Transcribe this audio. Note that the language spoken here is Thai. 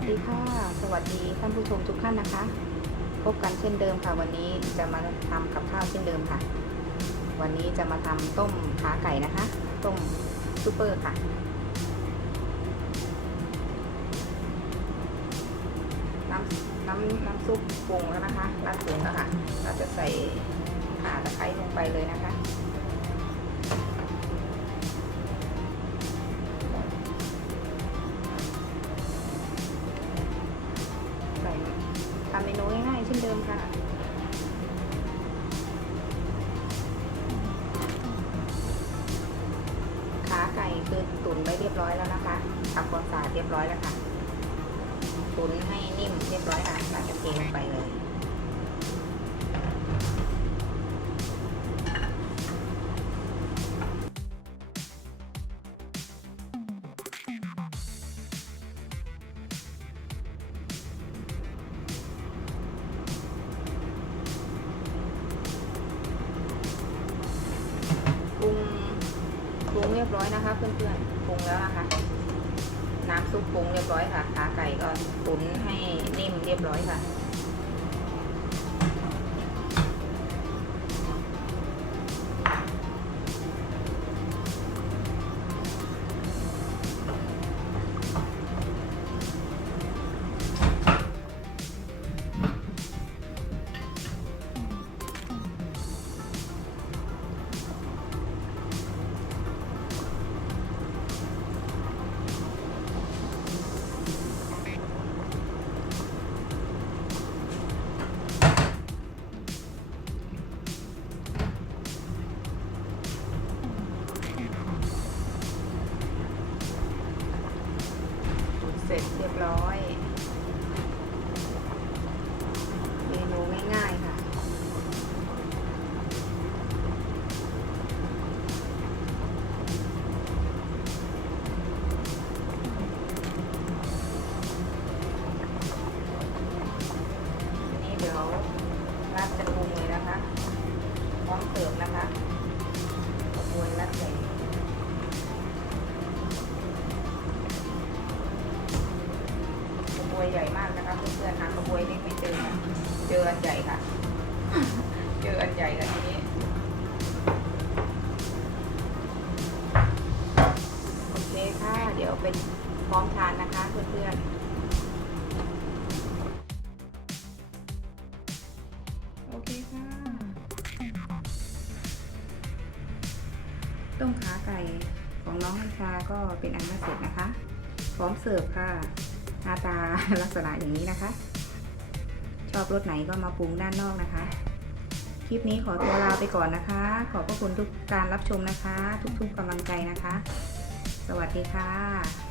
สวัสดีท่านผู้ชมทุกท่านนะคะ พบกันเช่นเดิมค่ะ วันนี้จะมาทำกับข้าวเช่นเดิมค่ะ วันนี้จะมาทำต้มขาไก่นะคะ ต้มซูเปอร์ค่ะ น้ำน้ำน้ำซุปปรุงแล้วนะคะราดปรุงแล้วค่ะ เราจะใส่ข่าตะไคร้ลงไปเลยนะคะ มค่ะ ขาไก่คือตุ๋นไว้เรียบร้อยแล้วนะคะทำความสะอาดเรียบร้อยแล้วค่ะ ตุ๋นให้นิ่มเรียบร้อยค่ะเราจะเทลงไปเลย รุงเรียบร้อยนะคะเพื่อนๆปรุงแล้วนะคะ น้ำซุปปรุงเรียบร้อยค่ะขาไก่ก็ตุ๋นให้นิ่มเรียบร้อยค่ะ สร็จเรียบร้อย เมนูง่ายๆค่ะ นี้เดี๋ยวรัดจะปรุงเลยนะคะ พร้อมเสิร์ฟนะคะ วยใหญ่มากนะคะเพื่อนๆหากระบวยเล็กไม่เจอนะเจออันใหญ่ค่ะ เจออันใหญ่ค่ะทีนี้โอเคค่ะ เดี๋ยวเป็นพร้อมทานนะคะเพื่อนๆโอเคค่ะ ต้มขาไก่ของน้องนันชาก็เป็นอันมาเสร็จนะคะ พร้อมเสิร์ฟค่ะ หน้าตาลักษณะอย่างนี้นะคะ ชอบรสไหนก็มาปรุงด้านนอกนะคะ คลิปนี้ขอตัวลาไปก่อนนะคะ ขอบพระคุณทุกการรับชมนะคะ ทุกๆกำลังใจนะคะ สวัสดีค่ะ